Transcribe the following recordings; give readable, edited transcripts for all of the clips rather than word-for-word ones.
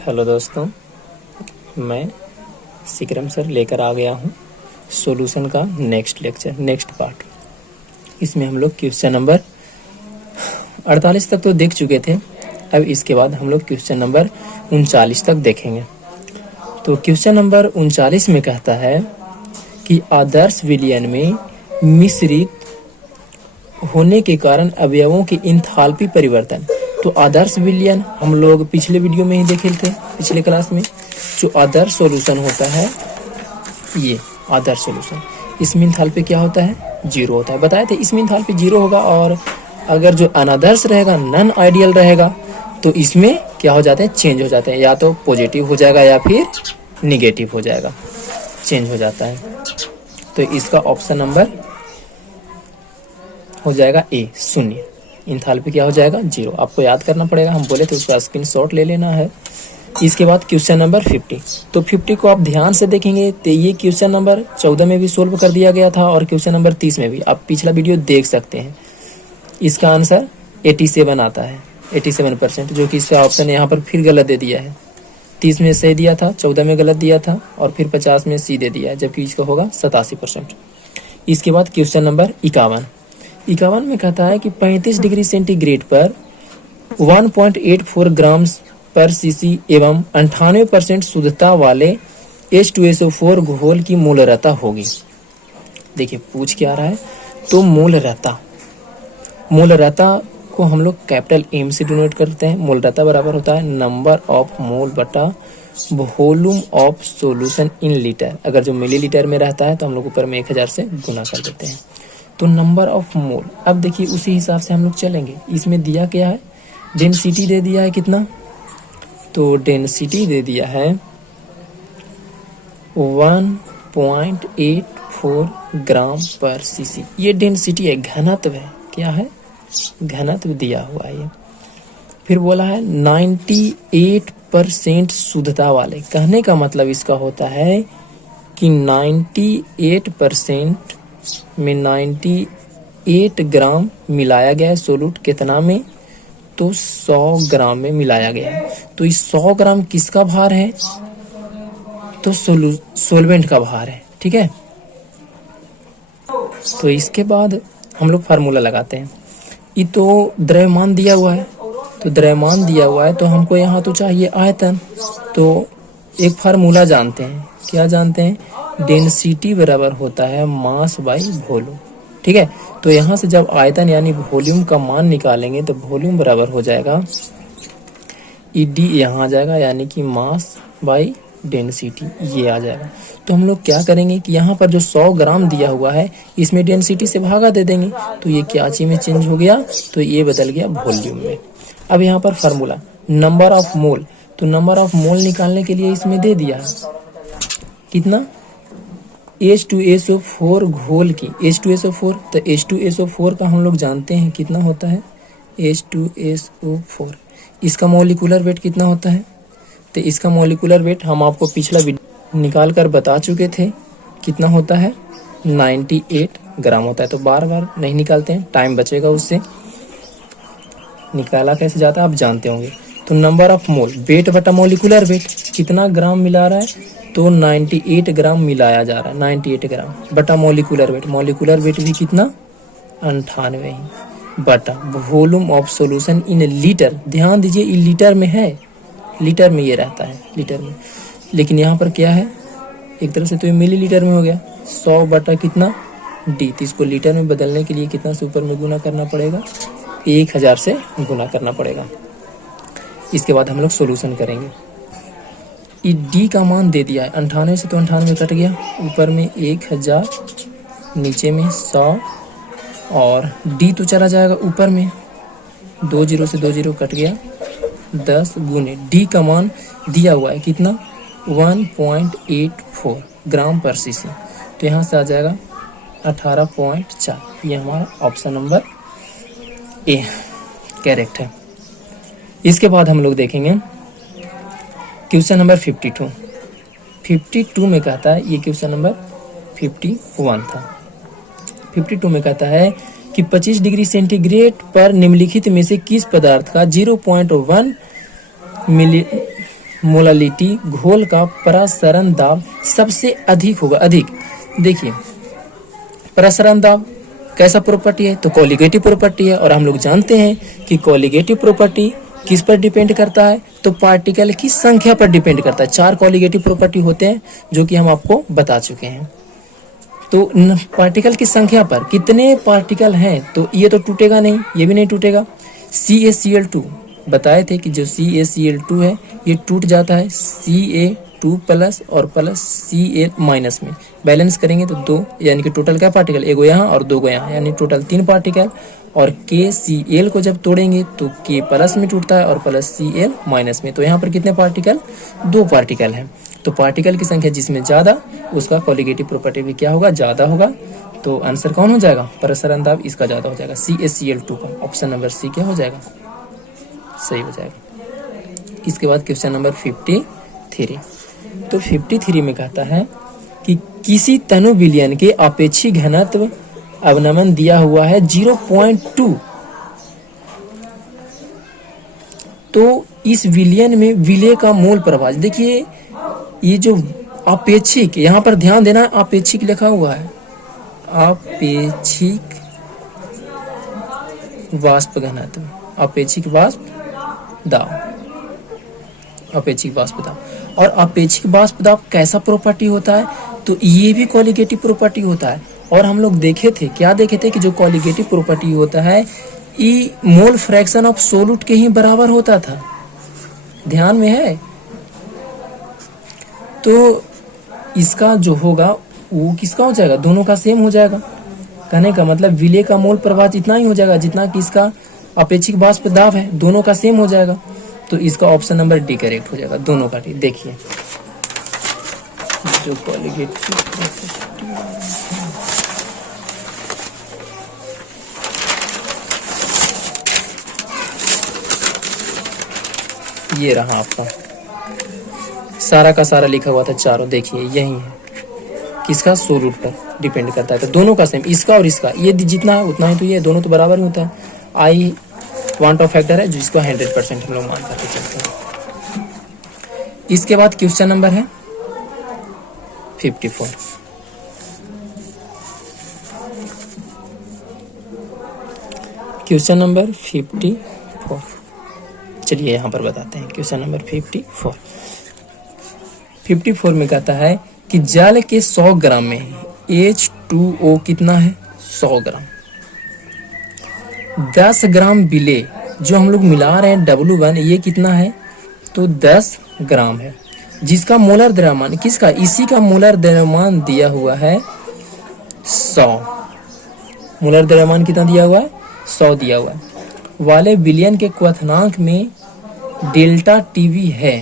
Hello दोस्तों, मैं सिकरम sir लेकर आ गया हूँ सॉल्यूशन का नेक्स्ट लेक्चर, नेक्स्ट पार्ट। इसमें हम लोग क्वेश्चन नंबर 48 तक तो देख चुके थे। अब इसके बाद हम लोग क्वेश्चन नंबर 39 तक देखेंगे। तो क्वेश्चन नंबर 39 में कहता है कि आदर्श विलयन में मिश्रित होने के कारण अवयवों की इंथाल्पी परिवर्तन। तो आदर्श विलयन हम लोग पिछले वीडियो में ही देखे थे, पिछले क्लास में। जो आदर्श सॉल्यूशन होता है, ये आदर्श सॉल्यूशन, इसमें इंथाल्पी क्या होता है? जीरो होता है। बताए थे इसमें इंथाल्पी जीरो होगा, और अगर जो अनआदर्श रहेगा, नॉन आइडियल रहेगा, तो इसमें क्या हो जाते हैं? चेंज हो जाते हैं। या तो पॉजिटिव हो जाएगा या फिर निगेटिव हो जाएगा, चेंज हो जाता है। तो इसका ऑप्शन नंबर हो जाएगा ए, शून्य। इंथाल्पी क्या हो जाएगा? जीरो। आपको याद करना पड़ेगा, हम बोले थे उसका स्क्रीनशॉट ले लेना है। इसके बाद क्वेश्चन नंबर 50। तो 50 को आप ध्यान से देखेंगे तो ये क्वेश्चन नंबर 14 में भी सोल्व कर दिया गया था, और क्वेश्चन नंबर 30 में भी। आप पिछला वीडियो देख सकते हैं। इसका आंसर 87 आता है, 87%, जो कि इसका ऑप्शन यहाँ पर फिर गलत दे दिया है। 30 में सही दिया था, 14 में गलत दिया था, और फिर 50 में सी दे दिया है, जबकि इसका होगा 87%। इसके बाद क्वेश्चन नंबर 51 में कहता है कि 35 डिग्री सेंटीग्रेड पर 1.84 ग्राम पर सीसी एवं 98% शुद्धता वाले H2SO4 घोल की मूलरता होगी। देखिए पूछ क्या रहा है, तो मूलरता को हम लोग कैपिटल M से डिनोट करते हैं। मूलरता बराबर होता है नंबर ऑफ मोल बटा volume of solution in litre. अगर जो मिलीलीटर में रहता है तो हम लोग ऊपर में 1000 से गुना कर देते हैं। तो नंबर ऑफ मोल, अब देखिए उसी हिसाब से हम लोग चलेंगे। इसमें दिया क्या है? डेंसिटी दे दिया है कितना? तो डेंसिटी दे दिया है 1.84 ग्राम पर सीसी। ये डेंसिटी है, घनत्व है। क्या है? घनत्व दिया हुआ है ये। फिर बोला है 98% शुद्धता वाले। कहने का मतलब इसका होता है कि 98% में 98 ग्राम मिलाया गया है सोलूट। कितना में? तो 100 ग्राम में मिलाया गया है। तो इस 100 ग्राम किसका भार है? तो सोलवेंट का भार है। ठीक है। तो इसके बाद हम लोग फार्मूला लगाते हैं। ये तो द्रव्यमान दिया हुआ है, तो द्रव्यमान दिया हुआ है तो हमको यहाँ तो चाहिए आयतन। तो एक फार्मूला जानते हैं। क्या जानते हैं? डेंसिटी बराबर होता है मास बाई वॉल्यूम। ठीक है। तो यहाँ से जब आयतन यानी वॉल्यूम का मान निकालेंगे तो वॉल्यूम बराबर हो जाएगा ईडी, यहाँ आ जाएगा, यानी कि मास बाई डेंसिटी, ये आ जाएगा। तो हम लोग क्या करेंगे कि यहाँ पर जो 100 ग्राम दिया हुआ है, इसमें डेंसिटी से भागा दे देंगे। तो ये क्या चीज में चेंज हो गया? तो ये बदल गया वॉल्यूम में। अब यहाँ पर फार्मूला नंबर ऑफ मोल, तो नंबर ऑफ मोल निकालने के लिए इसमें दे दिया है कितना? H2SO4 घोल की, H2SO4, तो H2SO4 का हम लोग जानते हैं कितना होता है? H2SO4, इसका मॉलिक्यूलर वेट कितना होता है? तो इसका मॉलिक्यूलर वेट हम आपको पिछला वीडियो निकाल कर बता चुके थे। कितना होता है? 98 ग्राम होता है। तो बार बार नहीं निकालते हैं, टाइम बचेगा उससे। निकाला कैसे जाता है आप जानते होंगे। तो नंबर ऑफ मोल, वेट बटा मॉलिक्यूलर वेट, कितना ग्राम मिला रहा है? तो 98 ग्राम मिलाया जा रहा है। 98 ग्राम बटा मॉलिक्यूलर वेट, मॉलिक्यूलर वेट भी कितना? 98 ही, बटा volume of solution in litre. ध्यान दीजिए ये लीटर में है, लीटर में ये रहता है, लीटर में। लेकिन यहाँ पर क्या है? एक तरह से तो ये मिलीलीटर में हो गया। 100 बटा कितना? डी। तो इसको लीटर में बदलने के लिए कितना से ऊपर में गुना करना पड़ेगा? 1000 से गुना करना पड़ेगा। इसके बाद हम लोग सॉल्यूशन करेंगे। ये डी का मान दे दिया है 98 से, तो 98 कट गया, ऊपर में 1000, नीचे में 100, और डी तो चला जाएगा ऊपर में, 2 0 से 2 0 कट गया, 10 गुने डी का मान दिया हुआ है कितना? 1.84 ग्राम पर सीसी। तो यहाँ से आ जाएगा 18.4। ये हमारा ऑप्शन नंबर ए करेक्ट है। इसके बाद हम लोग देखेंगे क्वेश्चन नंबर 52 में कहता है, ये क्वेश्चन नंबर 51 था। 52 में कहता है कि 25 डिग्री सेंटीग्रेड पर निम्नलिखित में से किस पदार्थ का 0.1 मोलालिटी घोल का प्रसरण दाब सबसे अधिक होगा। अधिक, देखिए प्रसरण दाब कैसा प्रॉपर्टी है, तो कॉलिगेटिव प्रॉपर्टी है, और हम लोग जानते हैं कि कॉलिगेटिव प्रॉपर्टी किस पर डिपेंड करता है, तो पार्टिकल की संख्या पर डिपेंड करता है। 4 कॉलिगेटिव प्रॉपर्टी होते हैं जो कि हम आपको बता चुके हैं। तो पार्टिकल की संख्या पर कितने पार्टिकल हैं, तो ये तो टूटेगा नहीं, ये भी नहीं टूटेगा। CaCl2 बताए थे कि जो CaCl2 है ये टूट जाता है Ca2 प्लस और प्लस Cl माइनस में, बैलेंस करेंगे तो 2, यानी कि टोटल क्या पार्टिकल, एगो यहाँ और 2 गो यहाँ, यानी टोटल 3 पार्टिकल। और KCl को जब तोड़ेंगे तो K प्लस में टूटता है और प्लस Cl माइनस में, तो यहाँ पर कितने पार्टिकल, 2 पार्टिकल हैं। तो पार्टिकल की संख्या जिसमें ज़्यादा उसका कॉलिगेटिव प्रॉपर्टी भी क्या होगा, ज़्यादा होगा। तो आंसर कौन हो जाएगा, प्रसरण दाब इसका ज़्यादा हो जाएगा, CaCl2 का। ऑप्शन नंबर सी क्या हो जाएगा, सही हो जाएगा। इसके बाद क्वेश्चन नंबर 53। तो 53 में कहता है कि किसी तनु विलयन के अपेक्षिक घनत्व अवनमन दिया हुआ है 0.2, तो इस विलयन में विलय का मोल प्रभाव, देखिए ये जो अपेक्षिक, यहाँ पर ध्यान देना, अपेक्षिक लिखा हुआ है, अपेक्षिक वाष्प घनत्व, अपेक्षिक वाष्प दाब, अपेक्षिक वाष्प दाब। और अपेक्षिक वाष्प दाब कैसा प्रॉपर्टी होता है, तो ये भी कॉलिगेटिव प्रॉपर्टी होता है। और हम लोग देखे थे, क्या देखे थे, कि जो कॉलिगेटिव प्रॉपर्टी होता है ये मोल फ्रैक्शन ऑफ सोल्यूट के ही बराबर होता था, ध्यान में है। तो इसका जो होगा वो किसका हो जाएगा, दोनों का सेम हो जाएगा। कहने का मतलब विलय का मोल प्रभाव इतना ही हो जाएगा जितना कि इसका अपेक्षिक वाष्प दाब है, दोनों का सेम हो जाएगा। तो इसका ऑप्शन नंबर डी करेक्ट हो जाएगा, दोनों का डी। देखिए जो कॉलिगेटिव ये रहा आपका, सारा का सारा लिखा हुआ था चारों, देखिए यही है, किसका, सोल्यूट पर डिपेंड करता है। तो दोनों का सेम, इसका और इसका, ये जितना है उतना ही, तो ये दोनों तो बराबर ही होता है। आई क्वांटम फैक्टर है जिसको 100% हम लोग मान करके चलते हैं। इसके बाद क्वेश्चन नंबर है 54। क्वेश्चन नंबर 54, चलिए यहाँ पर बताते हैं। क्वेश्चन नंबर 54 में कहता है कि जल के 100 ग्राम में H2O कितना है, 100 ग्राम। 10 ग्राम विलेय जो हम लोग मिला रहे हैं W1, ये कितना है, तो 10 ग्राम है, जिसका मोलर द्रव्यमान, किसका, इसी का मोलर द्रव्यमान दिया हुआ है 100। मोलर द्रव्यमान कितना दिया हुआ है, 100 दिया हुआ है। वाले विलयन के क्वथनांक में डेल्टा टीवी है,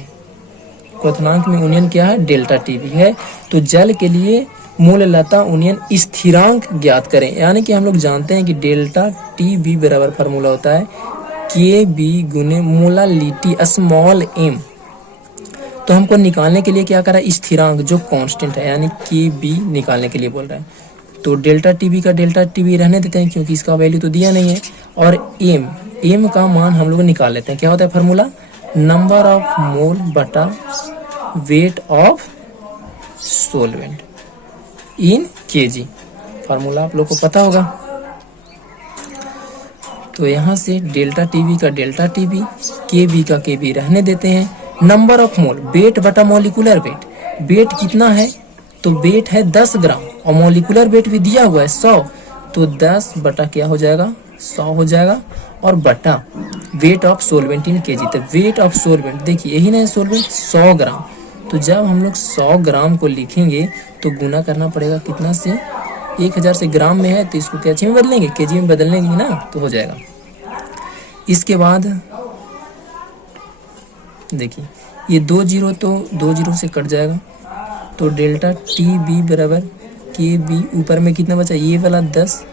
क्वथनांक में उन्नयन क्या है, डेल्टा टीवी है। तो जल के लिए मूललता उन्नयन स्थिरांक ज्ञात करें, यानी कि हम लोग जानते हैं कि डेल्टा टीवी बराबर फार्मूला होता है KB गुने मोलालिटी स्मॉल m। तो हमको निकालने के लिए क्या करा, स्थिरांक जो कांस्टेंट है, यानी KB निकालने के लिए बोल रहा है। तो डेल्टा टीवी का डेल्टा टीवी रहने देते हैं क्योंकि इसका वैल्यू तो दिया नहीं है। और m का मान हम लोग निकाल लेते हैं, क्या होता है फार्मूला, नंबर ऑफ मोल बटा weight of solvent in kg, formula आप लोग को पता होगा। तो यहाँ से डेल्टा टीवी का डेल्टा टीवी, KB का KB रहने देते हैं। नंबर ऑफ मोल, वेट बटा मॉलिक्यूलर वेट, वेट कितना है, तो वेट है 10 ग्राम और मॉलिक्यूलर वेट भी दिया हुआ है 100, तो 10 बटा क्या हो जाएगा, 100 हो जाएगा। और बटा weight of solvent in kg, तो वेट ऑफ सोलवेंट देखिए यही ना है सोलवेंट, 100 ग्राम। तो जब हम लोग 100 ग्राम को लिखेंगे तो गुना करना पड़ेगा कितना से, 1000 से ग्राम में है तो इसको kg में बदलेंगे, kg में बदलेंगे ना, तो हो जाएगा। इसके बाद देखिए ये 2 जीरो तो 2 जीरो से कट जाएगा, तो डेल्टा TB बराबर KB, ऊपर में कितना बचा, ये वाला 10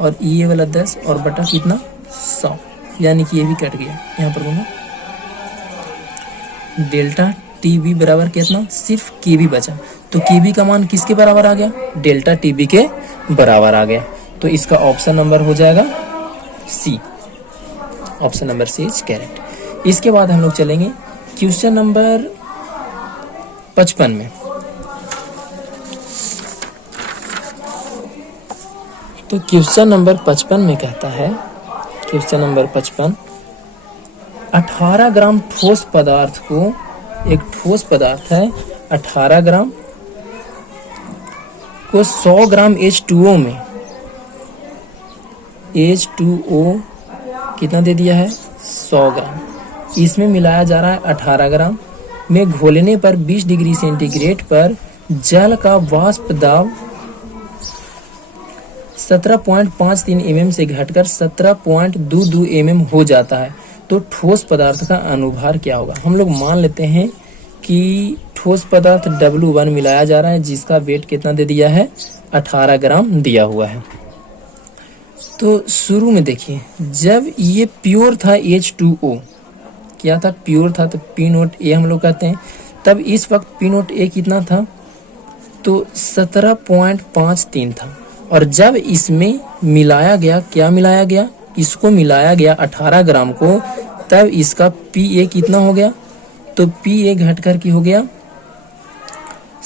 और ये वाला 10 और बटा कितना 100, यानी कि ये भी कट गया। यहाँ पर बोलो डेल्टा TB बराबर कितना, सिर्फ KB बचा, तो KB का मान किसके बराबर आ गया, डेल्टा TB के बराबर आ गया। तो इसका ऑप्शन नंबर हो जाएगा C, option number C is correct. इसके बाद हम लोग चलेंगे क्वेश्चन नंबर 55 में। तो क्वेश्चन नंबर 55 में कहता है, क्वेश्चन नंबर 55, 18 ग्राम ठोस पदार्थ को, एक ठोस पदार्थ है 18 ग्राम को 100 ग्राम H2O में, H2O कितना दे दिया है 100 ग्राम, इसमें मिलाया जा रहा है 18 ग्राम में घोलने पर 20 डिग्री सेंटीग्रेड पर जल का वाष्प दाब 17.53 mm से घटकर 17.22 mm हो जाता है, तो ठोस पदार्थ का अनुभार क्या होगा। हम लोग मान लेते हैं कि ठोस पदार्थ W1 मिलाया जा रहा है, जिसका वेट कितना दे दिया है 18 ग्राम दिया हुआ है। तो शुरू में देखिए, जब ये प्योर था H2O, क्या था प्योर था, तो P0A हम लोग कहते हैं, तब इस वक्त P0A कितना था, तो 17.53 था। और जब इसमें मिलाया गया, क्या मिलाया गया, इसको मिलाया गया 18 ग्राम को, तब इसका PA कितना हो गया, तो PA घट कर की हो गया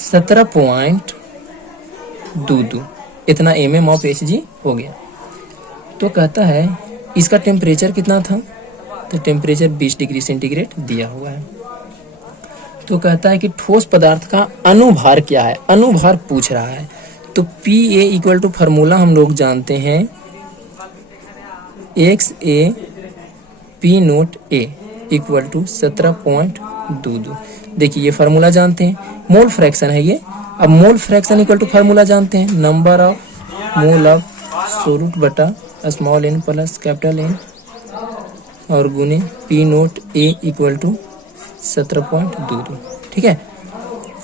17.22, इतना mm ऑफ Hg हो गया। तो कहता है इसका टेम्परेचर कितना था, तो टेम्परेचर 20 डिग्री सेंटीग्रेड दिया हुआ है। तो कहता है कि ठोस पदार्थ का अनुभार क्या है, अनुभार पूछ रहा है। तो PA इक्वल टू फार्मूला हम लोग जानते हैं XA P0A इक्वल टू 17.22। देखिए ये फार्मूला जानते हैं, मोल फ्रैक्शन है ये। अब mole fraction equal to formula जानते हैं, number of mole of solute बटा small n plus capital N और गुने P0A इक्वल टू 17.22। ठीक है,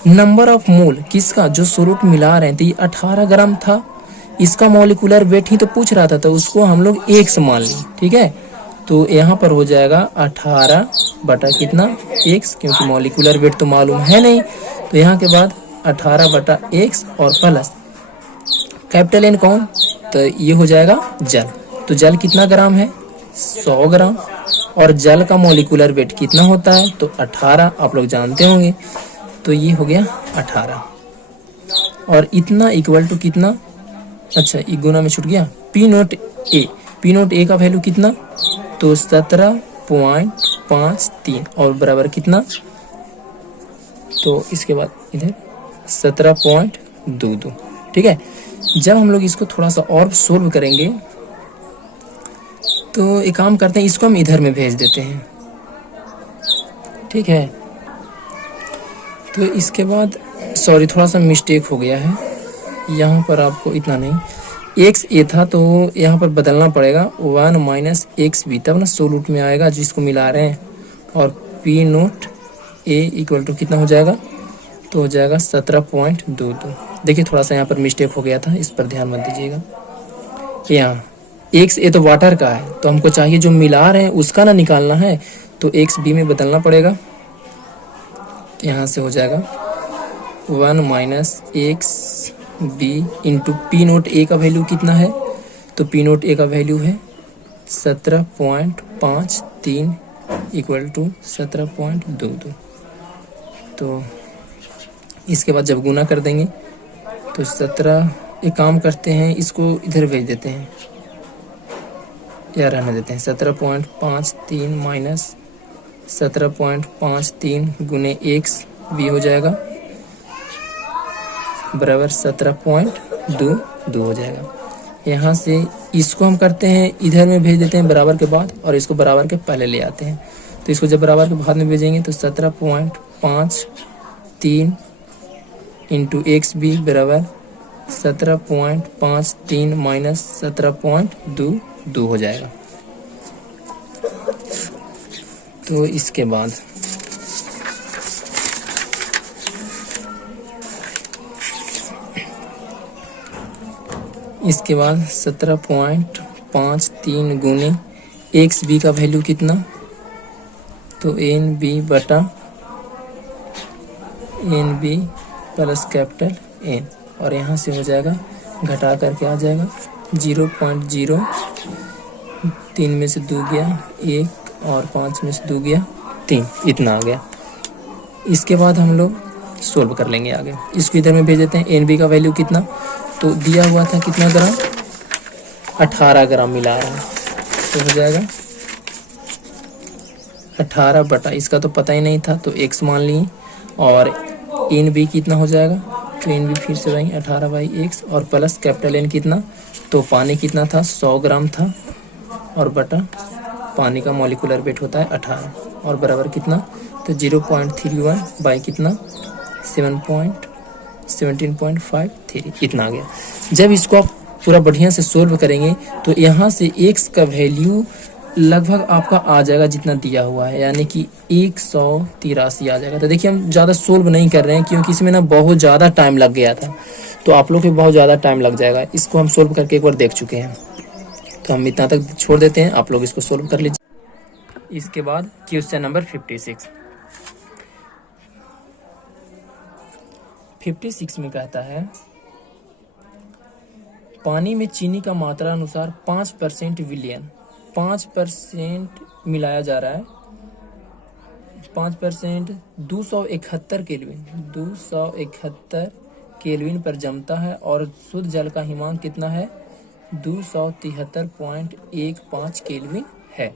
नंबर ऑफ मोल किसका, जो सोलूट मिला रहे थे, 18 ग्राम था, इसका मॉलिक्यूलर वेट ही तो पूछ रहा था, तो उसको हम लोग X मान लिए। ठीक है, तो यहाँ पर हो जाएगा 18 बटा कितना X, क्योंकि मॉलिक्यूलर वेट तो मालूम है नहीं, तो यहाँ के बाद 18 बटा X और प्लस कैपिटल N कौन, तो ये हो जाएगा जल। तो जल कितना ग्राम है 100 ग्राम, और जल का मॉलिक्यूलर वेट कितना होता है, तो 18, आप लोग जानते होंगे। तो ये हो गया 18 और इतना इक्वल टू कितना, अच्छा ये गुना में छूट गया, P0A, P0A का वैल्यू कितना, तो 17.53 और बराबर कितना, तो इसके बाद इधर 17.22। ठीक है, जब हम लोग इसको थोड़ा सा और सोल्व करेंगे, तो एक काम करते हैं, इसको हम इधर में भेज देते हैं। ठीक है, तो इसके बाद सॉरी थोड़ा सा मिस्टेक हो गया है, यहाँ पर आपको इतना नहीं, XA था तो यहाँ पर बदलना पड़ेगा 1 माइनस XB, तब ना सोलूट में आएगा जिसको मिला रहे हैं, और P0A इक्वल टू कितना हो जाएगा, तो हो जाएगा 17.22। देखिए थोड़ा सा यहाँ पर मिस्टेक हो गया था, इस पर ध्यान मत दीजिएगा। यहाँ XA तो वाटर का है, तो हमको चाहिए जो मिला रहे हैं उसका ना निकालना है, तो XB में बदलना पड़ेगा। यहाँ से हो जाएगा 1 माइनस XB इंटू P0A का वैल्यू कितना है, तो P0A का वैल्यू है 17.53 इक्वल टू 17.22। तो इसके बाद जब गुना कर देंगे तो 17, एक काम करते हैं, इसको इधर भेज देते हैं या रहने देते हैं, 17.53 माइनस 17.53 गुने XB हो जाएगा बराबर 17.22 हो जाएगा। यहाँ से इसको हम करते हैं, इधर में भेज देते हैं बराबर के बाद, और इसको बराबर के पहले ले आते हैं। तो इसको जब बराबर के बाद में भेजेंगे तो 17.53 इंटू XB बराबर 17.53 माइनस 17.22 हो जाएगा। तो इसके बाद इसके बाद 17.53 गुने XB का वैल्यू कितना, तो NB बटा NB प्लस कैपिटल N, और यहाँ से हो जाएगा घटा करके आ जाएगा 0.0, 3 में से 2 गया 1 और 5 में से 2 गया 3, इतना आ गया। इसके बाद हम लोग सोल्व कर लेंगे आगे। इसको इधर में भेज देते हैं। एन बी का वैल्यू कितना, तो दिया हुआ था कितना ग्राम, 18 ग्राम मिला रहा है, तो हो जाएगा 18 बटा, इसका तो पता ही नहीं था तो x मान लिए, और एन बी कितना हो जाएगा, तो एन बी फिर से वही 18/x, और प्लस कैपिटल एन कितना, तो पानी कितना था 100 ग्राम था, और बटा पानी का मॉलिक्यूलर वेट होता है 18, और बराबर कितना, तो 0.31 बाई कितना 17.53 इतना आ गया। जब इसको आप पूरा बढ़िया से सोल्व करेंगे तो यहाँ से x का वैल्यू लगभग आपका आ जाएगा जितना दिया हुआ है, यानी कि 183 आ जाएगा। तो देखिए हम ज़्यादा सोल्व नहीं कर रहे हैं क्योंकि इसमें ना बहुत ज़्यादा टाइम लग गया था, तो आप लोग को बहुत ज़्यादा टाइम लग जाएगा। इसको हम सोल्व करके एक बार देख चुके हैं, तो हम इतना तक छोड़ देते हैं, आप लोग इसको सोल्व कर लीजिए। इसके बाद क्वेश्चन नंबर 56 में कहता है पानी में चीनी का मात्रा अनुसार 5% विलयन, 5% मिलाया जा रहा है, 5% 271 केल्विन पर जमता है, और शुद्ध जल का हिमांक कितना है 273.15 केल्विन है।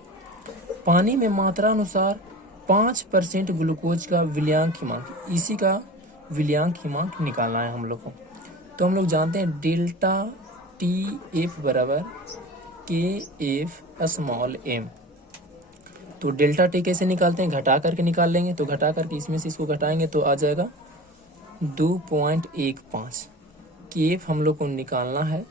पानी में मात्रा अनुसार 5% ग्लूकोज का विलयांक हिमांक, इसी का विलयांक हिमांक निकालना है हम लोग को। तो हम लोग जानते हैं डेल्टा टी एफ बराबर के एफ स्मॉल एम। तो डेल्टा टी कैसे निकालते हैं, घटा करके निकाल लेंगे, तो घटा करके इसमें से इसको घटाएंगे तो आ जाएगा 2.15। के एफ हम लोग को निकालना है।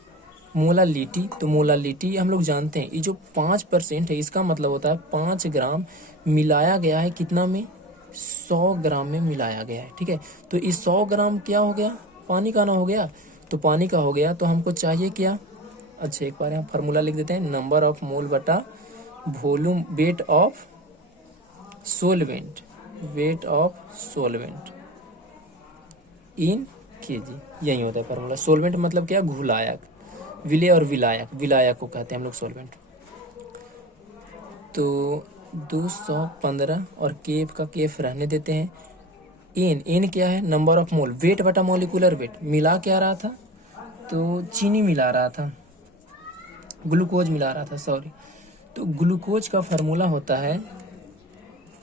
मोलालिटी, तो मोलालिटी हम लोग जानते हैं, ये जो 5% है इसका मतलब होता है 5 ग्राम मिलाया गया है, कितना में 100 ग्राम में मिलाया गया है, ठीक है। तो इस 100 ग्राम क्या हो गया, पानी का ना हो गया, तो पानी का हो गया, तो हमको चाहिए क्या, अच्छा एक बार यहाँ फार्मूला लिख देते हैं, नंबर ऑफ मोल बटा volume weight of solvent, wait of solvent in KG, यही होता है फार्मूला। सोलवेंट मतलब क्या, घुलायक, विलय और विलायक, विलायक को कहते हैं हम लोग सोलवेंट। तो 215 और केफ का केफ रहने देते हैं। एन क्या है, नंबर ऑफ मोल, वेट बटा मॉलिक्यूलर वेट, मिला क्या रहा था, तो चीनी मिला रहा था, ग्लूकोज मिला रहा था, सॉरी। तो ग्लूकोज का फार्मूला होता है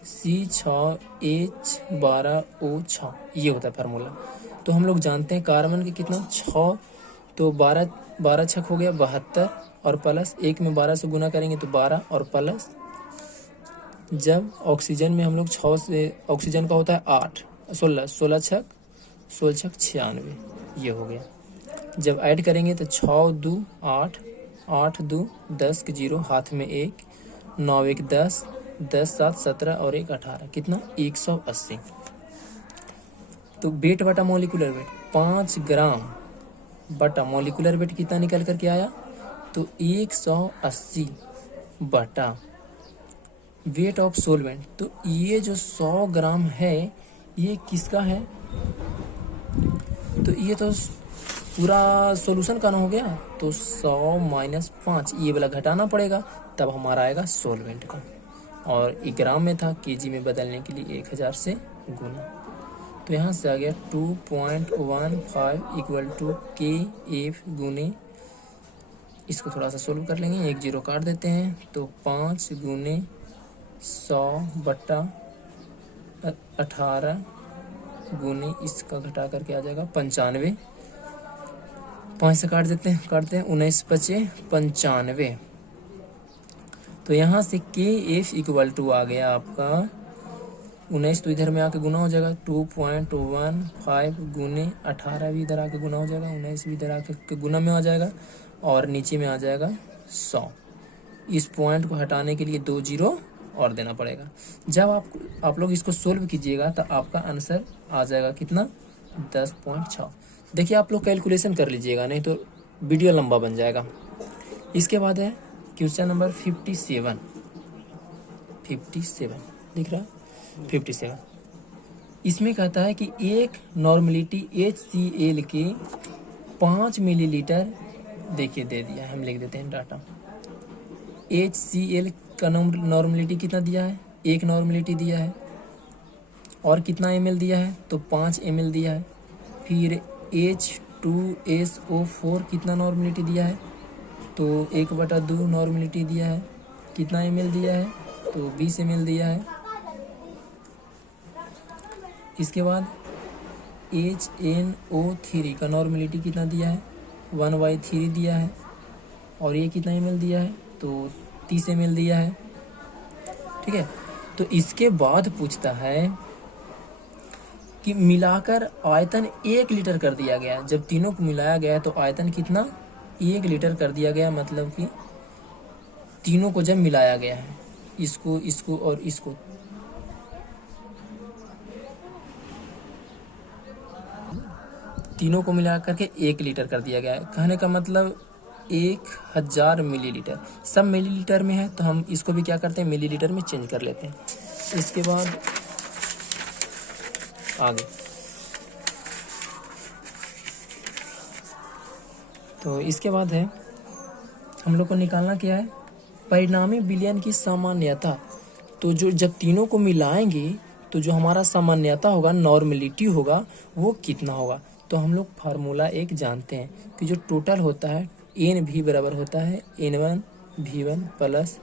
C6H12O6, ये होता है फार्मूला। तो हम लोग जानते हैं कार्बन के कितना 6, तो 12 छक हो गया 72, और प्लस 1 में 12 से गुना करेंगे तो 12, और प्लस जब ऑक्सीजन में हम लोग 6 से, ऑक्सीजन का होता है 8, 16 छक 96, ये हो गया। जब ऐड करेंगे तो 6 2 8, 8 2 10 के 0, हाथ में 1, 9 1 10, 10 7 17 और 1 18, कितना 180। तो वेट बटा मॉलिक्यूलर वेट 5 ग्राम बटा मॉलिक्यूलर वेट कितना निकल करके आया, तो 180 बटा वेट ऑफ सोलवेंट। तो ये जो 100 ग्राम है ये किसका है, तो ये तो पूरा सॉल्यूशन का ना हो गया, तो 100 माइनस 5 ये वाला घटाना पड़ेगा, तब हमारा आएगा सोलवेंट का, और ये ग्राम में था, केजी में बदलने के लिए 1000 से गुना। तो यहाँ से आ गया 2.15 इक्वल टू के एफ गुने, इसको थोड़ा सा सोल्व कर लेंगे, 1 0 काट देते हैं, तो 5 गुने 100 बटा 18 गुने इसका घटा करके आ जाएगा 95, 5 से काटते हैं 19 बचे 95। तो यहाँ से के एफ इक्वल टू आ गया आपका 19, तो इधर में आके गुना हो जाएगा 2.15 गुने 18 भी इधर आके गुना हो जाएगा, 19 भी इधर आके गुना में आ जाएगा, और नीचे में आ जाएगा 100। इस पॉइंट को हटाने के लिए 2 0 और देना पड़ेगा। जब आप लोग इसको सोल्व कीजिएगा तो आपका आंसर आ जाएगा कितना 10.6। देखिए आप लोग कैलकुलेशन कर लीजिएगा, नहीं तो वीडियो लंबा बन जाएगा। इसके बाद है क्वेश्चन नंबर 57 दिख रहा 57। इसमें कहता है कि एक नॉर्मलिटी HCl के 5 मिलीलीटर, देखिए दे दिया है, हम लिख देते हैं डाटा। HCl का नॉर्मलिटी कितना दिया है, 1 नॉर्मलिटी दिया है, और कितना ml दिया है, तो 5 ml दिया है। फिर H2SO4 कितना नॉर्मलिटी दिया है, तो 1/2 नॉर्मलिटी दिया है। कितना ml दिया है, तो 20 ml दिया है। इसके बाद HNO3 का नॉर्मलिटी कितना दिया है, 1/3 दिया है। और ये कितना ml दिया है, तो 30 ml दिया है। ठीक है, तो इसके बाद पूछता है कि मिलाकर आयतन 1 लीटर कर दिया गया। जब तीनों को मिलाया गया तो आयतन कितना, 1 लीटर कर दिया गया। मतलब कि तीनों को जब मिलाया गया है, इसको इसको और इसको, तीनों को मिला करके 1 लीटर कर दिया गया है। कहने का मतलब 1000 मिलीलीटर। सब मिलीलीटर में है तो हम इसको भी क्या करते हैं, मिलीलीटर में चेंज कर लेते हैं। इसके बाद आगे, तो इसके बाद है हम लोग को निकालना क्या है, परिणामी विलयन की सामान्यता। तो जो जब तीनों को मिलाएंगे तो जो हमारा सामान्यता होगा, नॉर्मलिटी होगा, वो कितना होगा। तो हम लोग फार्मूला एक जानते हैं कि जो टोटल होता है एन भी बराबर होता है N1 V1 plus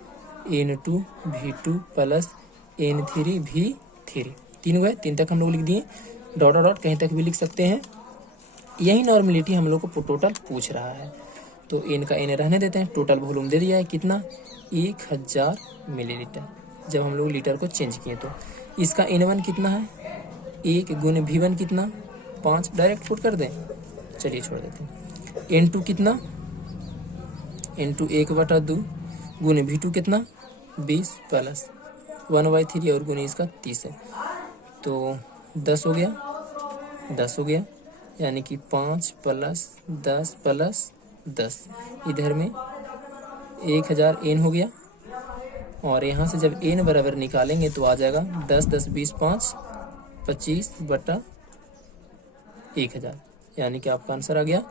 N2 V2 plus N3 V3। 3 हुए, 3 तक हम लोग लिख दिए, डॉट डॉट कहीं तक भी लिख सकते हैं। यही नॉर्मलिटी हम लोग को टोटल पूछ रहा है, तो एन का एन रहने देते हैं। टोटल वॉल्यूम दे दिया है कितना, 1000 मिलीलीटर। जब हम लोग लीटर को चेंज किए तो इसका N1 कितना है, 1 गुने V1 कितना, 5, डायरेक्ट पुट कर दें, चलिए छोड़ देते हैं। N2 कितना, N2 1/2 गुने V2 कितना, 20 प्लस 1/3 और गुने इसका 30 है, तो 10 हो गया, 10 हो गया। यानी कि 5 प्लस 10 प्लस 10, इधर में 1000 N हो गया। और यहाँ से जब N बराबर निकालेंगे तो आ जाएगा 10 10 20 5 25/1000। यानी कि आपका आंसर आ गया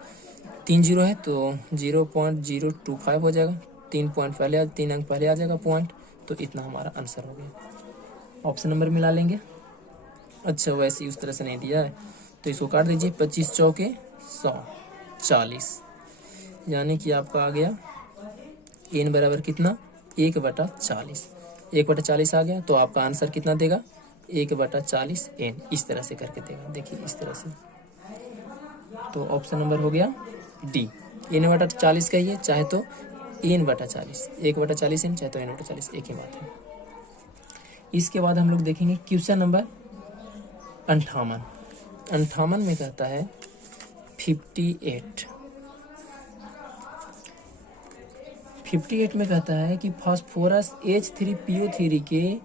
3 जीरो है तो 0.025 हो जाएगा। 3 पॉइंट पहले 3 अंक पहले आ जाएगा पॉइंट, तो इतना हमारा आंसर हो गया। ऑप्शन नंबर मिला लेंगे। अच्छा, वैसे ही उस तरह से नहीं दिया है तो इसको काट दीजिए। 25 चौके 100, 40। यानी कि आपका आ गया N बराबर कितना, 1/40। 1/40 आ गया तो आपका आंसर कितना देगा, 1/40 N। इस तरह से करके देगा, देखिए इस तरह से। तो ऑप्शन नंबर हो गया डी। N/40 कहिए चाहे तो N/40, 1/40 N चाहे तो N/40, एक ही बात है। इसके बाद हम लोग देखेंगे क्वेश्चन नंबर 58। 58 में कहता है 58 में कहता है कि फास्फोरस H3PO3 के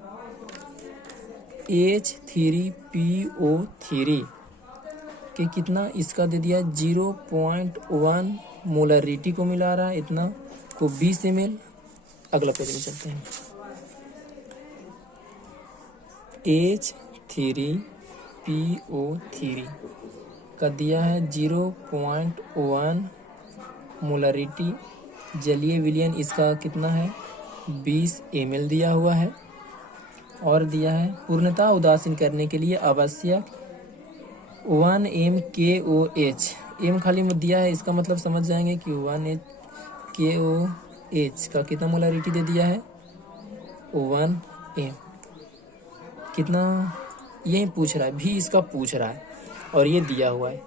H3PO3 के कितना, इसका दे दिया 0.1 मोलरिटी को मिला रहा है, इतना को 20 ml। अगला पेज में चलते हैं। H3PO3 का दिया है 0.1 मोलरिटी। जलीय विलयन इसका कितना है, 20 ml दिया हुआ है। और दिया है पूर्णता उदासीन करने के लिए आवश्यक 1 mKOH। m खाली में दिया है, इसका मतलब समझ जाएंगे कि 1 KOH का कितना मोलरिटी दे दिया है, 1 m। कितना यही पूछ रहा है, भी इसका पूछ रहा है और ये दिया हुआ है।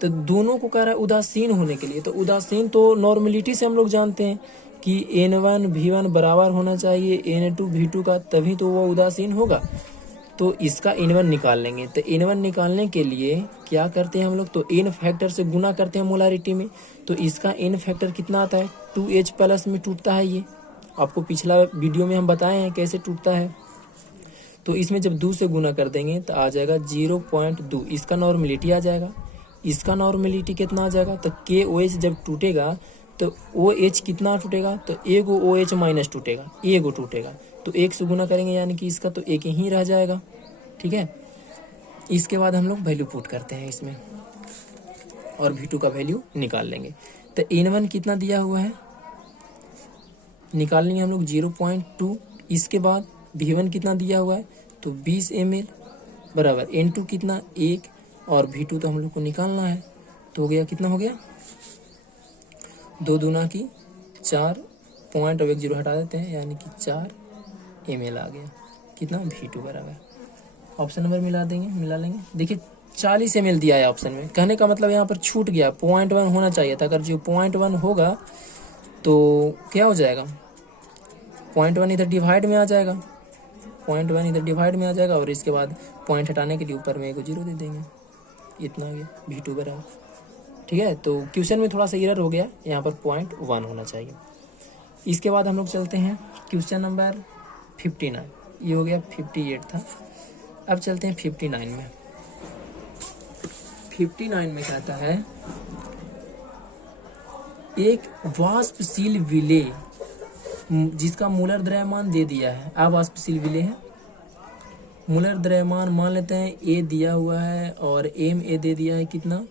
तो दोनों को कह रहा है उदासीन होने के लिए। तो उदासीन तो नॉर्मलिटी से हम लोग जानते हैं कि N1 V1 बराबर होना चाहिए N2 V2 का, तभी तो वो उदासीन होगा। तो इसका N1 निकाल लेंगे। तो N1 निकालने के लिए क्या करते हैं हम लोग, तो N फैक्टर से गुना करते हैं मोलारिटी में। तो इसका N फैक्टर कितना आता है, 2H प्लस में टूटता है। ये आपको पिछला वीडियो में हम बताए हैं कैसे टूटता है। तो इसमें जब 2 से गुना कर देंगे तो आ जाएगा 0.2, इसका नॉर्मलिटी आ जाएगा। इसका नॉर्मलिटी कितना आ जाएगा, तो KOH जब टूटेगा तो OH कितना टूटेगा, तो एगो OH माइनस टूटेगा, एगो टूटेगा। तो 1 से गुना करेंगे यानी कि इसका तो 1 ही रह जाएगा। ठीक है, इसके बाद हम लोग वैल्यू पुट करते हैं इसमें और V2 का वैल्यू निकाल लेंगे। तो N1 कितना दिया हुआ है, निकाल लेंगे हम लोग 0.2। इसके बाद V1 कितना दिया हुआ है, तो 20 ml बराबर N2 कितना 1 और V2 तो हम लोग को निकालना है, तो हो गया कितना हो गया 2 दूना की 4 पॉइंट और 1 0 हटा देते हैं, यानी कि 4 ml आ गया कितना V2 बराबर। ऑप्शन नंबर मिला लेंगे। देखिए 40 ml दिया है ऑप्शन में, कहने का मतलब यहाँ पर छूट गया, 0.1 होना चाहिए था। अगर जो 0.1 होगा तो क्या हो जाएगा, 0.1 इधर डिवाइड में आ जाएगा, 0.1 इधर डिवाइड में आ जाएगा और इसके बाद पॉइंट हटाने के लिए ऊपर में 1 0 दे देंगे, इतना हो गया V2 बराबर। ठीक है, तो क्वेश्चन में थोड़ा सा एरर हो गया, यहाँ पर 0.1 होना चाहिए। इसके बाद हम लोग चलते हैं क्वेश्चन नंबर 59, ये हो गया 58 था। अब चलते हैं 59 में। 59 में कहता है एक वाष्पशील विलेय जिसका मूलर द्रव्यमान दे दिया है, अवाष्पशील विलेय है, मूलर द्रव्यमान मान लेते हैं ए दिया हुआ है और एम ए दे दिया है कितना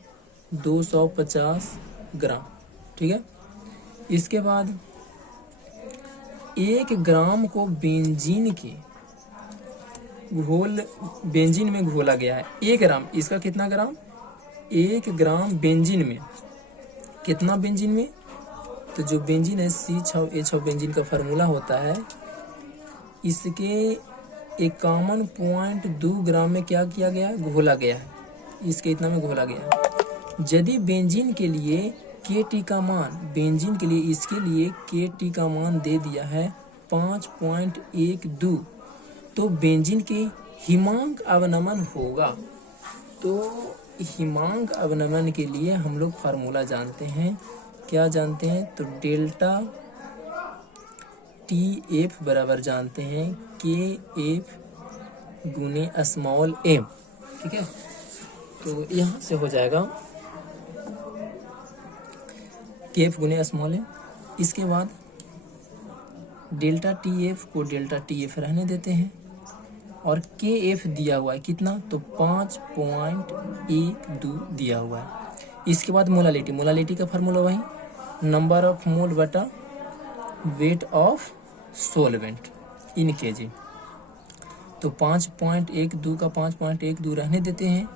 250 ग्राम। ठीक है, इसके बाद 1 ग्राम को बेंजीन में घोला गया है, 1 ग्राम, इसका कितना ग्राम 1 ग्राम बेंजीन में, कितना बेंजीन में, तो जो बेंजीन है C6H6 बेंजीन का फार्मूला होता है, इसके 51.2 ग्राम में क्या किया गया, घोला गया है, इसके इतना में घोला गया है। यदि बेंजीन के लिए KT का मान, बेंजीन के लिए इसके लिए KT का मान दे दिया है 5.12, तो बेंजीन के हिमांक अवनमन होगा। तो हिमांक अवनमन के लिए हम लोग फार्मूला जानते हैं, क्या जानते हैं, तो डेल्टा TF बराबर जानते हैं KF गुने स्मॉल m। ठीक है, तो यहाँ से हो जाएगा KF गुने स्मॉल m। इसके बाद डेल्टा TF को डेल्टा TF रहने देते हैं और KF दिया हुआ है कितना, तो 5.12 दिया हुआ है। इसके बाद मोलालिटी का फार्मूला वही, नंबर ऑफ मोल बटा weight of solvent in kg, तो 5.12 का 5.12 रहने देते हैं।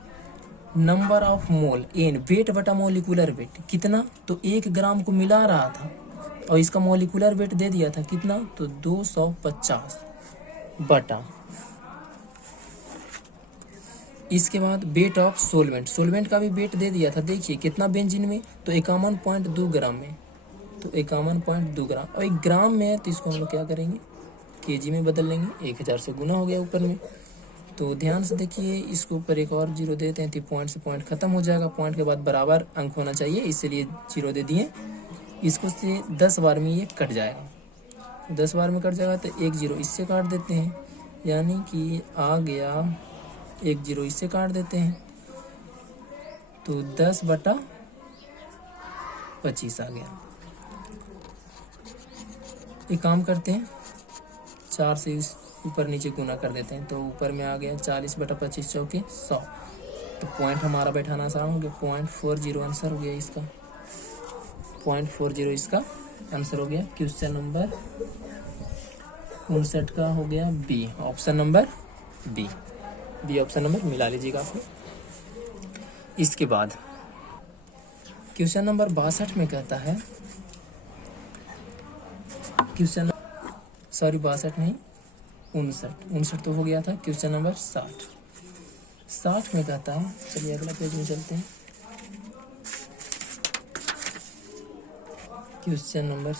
Number of mole N, weight बटा मोलिकुलर वेट कितना, तो 1 ग्राम को मिला रहा था और इसका मोलिकुलर वेट दे दिया था कितना, तो 250 बटा, इसके बाद वेट ऑफ सोलवेंट का भी वेट दे दिया था, देखिए कितना बेंजीन में, तो 51.2 ग्राम में, तो 51.2 ग्राम, और 1 ग्राम में है तो इसको हम लोग क्या करेंगे केजी में बदल लेंगे, 1000 से गुना हो गया ऊपर में। तो ध्यान से देखिए, इसके ऊपर एक और 0 देते हैं तो पॉइंट से पॉइंट खत्म हो जाएगा, पॉइंट के बाद बराबर अंक होना चाहिए, इसलिए 0 दे दिए। इसको से 10 बार में ये कट जाएगा, 10 बार में कट जाएगा तो 1 0 इससे काट देते हैं, यानी कि आ गया 1 0 इससे काट देते हैं, तो 10/25 आ गया। एक काम करते हैं, 4 से ऊपर नीचे गुना कर देते हैं, तो ऊपर में आ गया 40/25 चौके 100, तो पॉइंट हमारा बैठाना आसान हो गया, 0.40 आंसर हो गया इसका, 0.40 इसका आंसर हो गया। क्वेश्चन नंबर 59 का हो गया B, option number B option number मिला लीजिएगा आप लोग। इसके बाद क्वेश्चन नंबर 62 में कहता है, क्वेश्चन 62 नहीं 59 तो हो गया था। क्वेश्चन नंबर 60 में कहता है, चलिए अगला पेज में चलते हैं। क्वेश्चन नंबर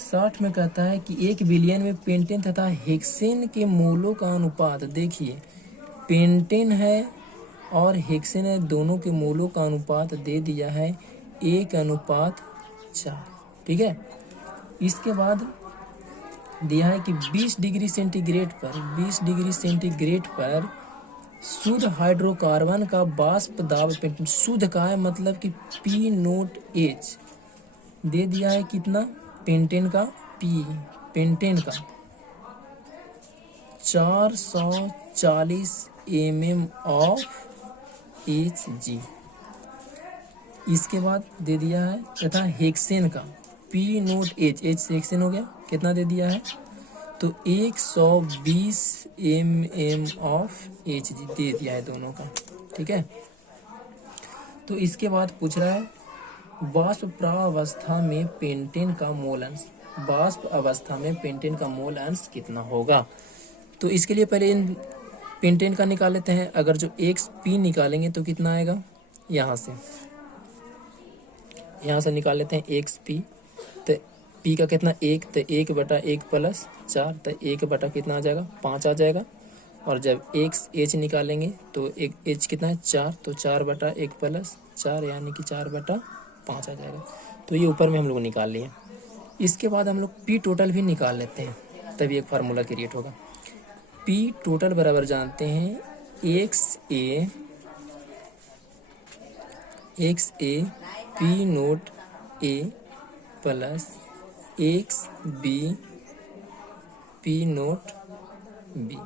60 में कहता है कि 1 बिलियन में पेंटेन तथा हेक्सेन के मोलों का अनुपात, देखिए पेंटेन है और हेक्सेन है, दोनों के मोलों का अनुपात दे दिया है 1:4। ठीक है, इसके बाद दिया है कि 20 डिग्री सेंटीग्रेड पर शुद्ध हाइड्रोकार्बन का वाष्प दाब पेंटेन, शुद्ध का है मतलब कि P0H दे दिया है कितना, पेंटेन का 440 mm ऑफ Hg। इसके बाद दे दिया है तथा हेक्सेन का P0H, H से हेक्सेन हो गया, कितना दे दिया है तो 120 mm ऑफ Hg दे दिया है दोनों का, ठीक है। तो इसके बाद पूछ रहा है वाष्प प्रावस्था में पेंटेन का मोल अंश, वाष्प अवस्था में पेंटेन का मोल अंश कितना होगा। तो इसके लिए पहले इन पेंटेन का निकाल लेते हैं। अगर जो XP निकालेंगे तो कितना आएगा, यहाँ से निकाल लेते हैं XP। तो P का कितना 1, तो 1/1 प्लस 4, तो 1/ कितना आ जाएगा 5 आ जाएगा। और जब H निकालेंगे तो एक H कितना है 4, तो 4/1 प्लस 4 यानी कि 4/5 आ जाएगा। तो ये ऊपर में हम लोग निकाल लिए। इसके बाद हम लोग P टोटल भी निकाल लेते हैं, तभी एक फार्मूला क्रिएट होगा। P टोटल बराबर जानते हैं XA P note A plus XB P note B।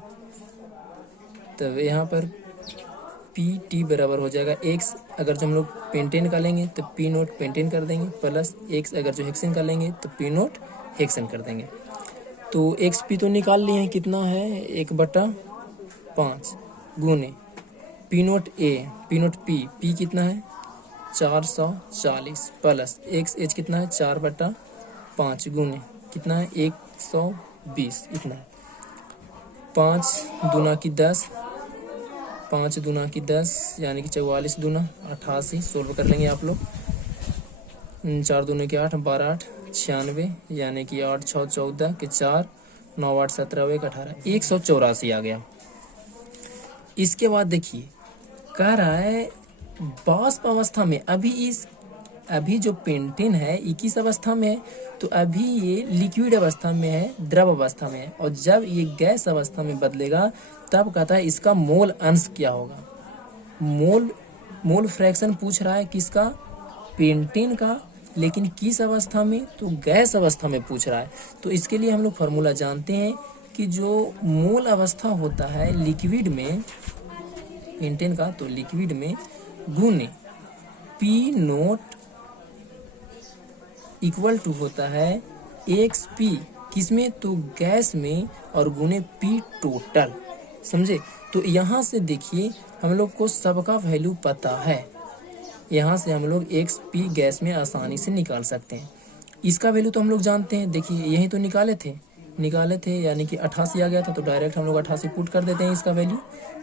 तब यहाँ पर PT बराबर हो जाएगा X, अगर जो हम लोग पेंटेन का लेंगे तो P नोट पेंटेन कर देंगे, प्लस X अगर जो हेक्सेन का लेंगे तो P नोट हेक्सेन कर देंगे। तो XP तो निकाल लिए हैं, कितना है 1/5 गुने P note A P note P कितना है 440 प्लस XH कितना है 4/5 गुने कितना है 120, इतना है 5 दूना की 10, 5 दूना की 10 यानी कि 44 दूना 88। सोल्व कर लेंगे आप लोग। 4 दूने के 8, 12 8 96 यानी कि 8 6 14 के 4 9 8 17 1 18 184 आ गया। इसके बाद देखिए कह रहा है वाष्प अवस्था में अभी जो पेंटेन है 21 अवस्था में है, तो अभी ये लिक्विड अवस्था में है, द्रव अवस्था में है। और जब ये गैस अवस्था में बदलेगा तब कहता है इसका मोल अंश क्या होगा। मोल फ्रैक्शन पूछ रहा है किसका, पेंटेन का, लेकिन किस अवस्था में, तो गैस अवस्था में पूछ रहा है। तो इसके लिए हम लोग फार्मूला जानते हैं कि जो मोल अवस्था होता है लिक्विड में पेंटेन का, तो लिक्विड में गुने P नोट इक्वल टू होता है XP किसमें, तो गैस में, और गुने P टोटल, समझे। तो यहाँ से देखिए हम लोग को सबका वैल्यू पता है, यहाँ से हम लोग XP गैस में आसानी से निकाल सकते हैं। इसका वैल्यू तो हम लोग जानते हैं, देखिए यही तो निकाले थे यानी कि 88 आ गया था, तो डायरेक्ट हम लोग 88 पुट कर देते हैं इसका वैल्यू।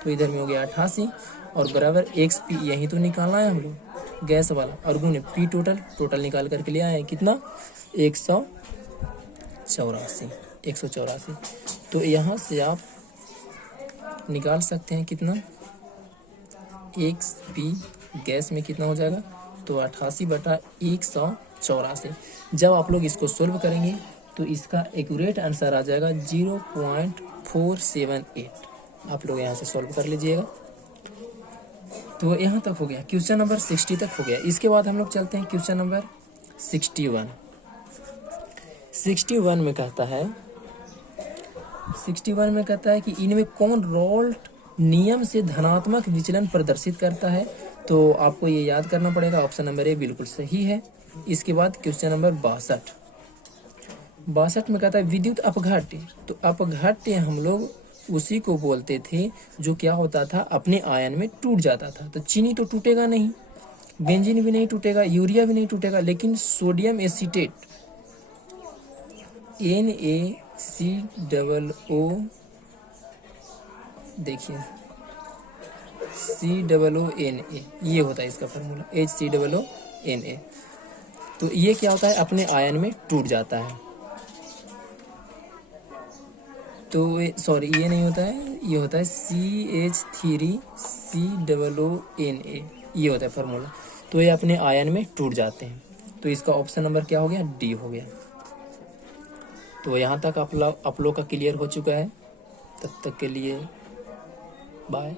तो इधर में हो गया 88 और बराबर XP यही तो निकालना है हम लोग गैस वाला, और गुने P टोटल निकाल करके ले आए कितना 184। तो यहाँ से आप निकाल सकते हैं कितना XP गैस में कितना हो जाएगा, तो 88/184। जब आप लोग इसको सोल्व करेंगे तो इसका एक्यूरेट आंसर आ जाएगा 0.478। आप लोग यहाँ से सोल्व कर लीजिएगा। तो यहाँ तक हो गया, क्वेश्चन नंबर 60 तक हो गया। इसके बाद हम लोग चलते हैं क्वेश्चन नंबर 61। 61 में कहता है कि इनमें कौन रोल्ट नियम से धनात्मक विचलन प्रदर्शित करता है। तो आपको ये याद करना पड़ेगा, ऑप्शन नंबर ए बिल्कुल सही है। इसके बाद क्वेश्चन नंबर 62 में कहता है विद्युत अपघट्य। तो अपघट्य हम लोग उसी को बोलते थे जो क्या होता था, अपने आयन में टूट जाता था। तो चीनी तो टूटेगा नहीं, बेंजीन भी नहीं टूटेगा, यूरिया भी नहीं टूटेगा, लेकिन सोडियम एसीटेट NaCOO, देखिए COONA, ये होता है इसका फार्मूला HCOONA। तो ये क्या होता है, अपने आयन में टूट जाता है। तो सॉरी ये नहीं होता है, ये होता है CH3COONA, ये होता है फार्मूला। तो ये अपने आयन में टूट जाते हैं। तो इसका ऑप्शन नंबर क्या हो गया, डी हो गया। तो यहाँ तक आप लोग का क्लियर हो चुका है। तब तक के लिए बाय।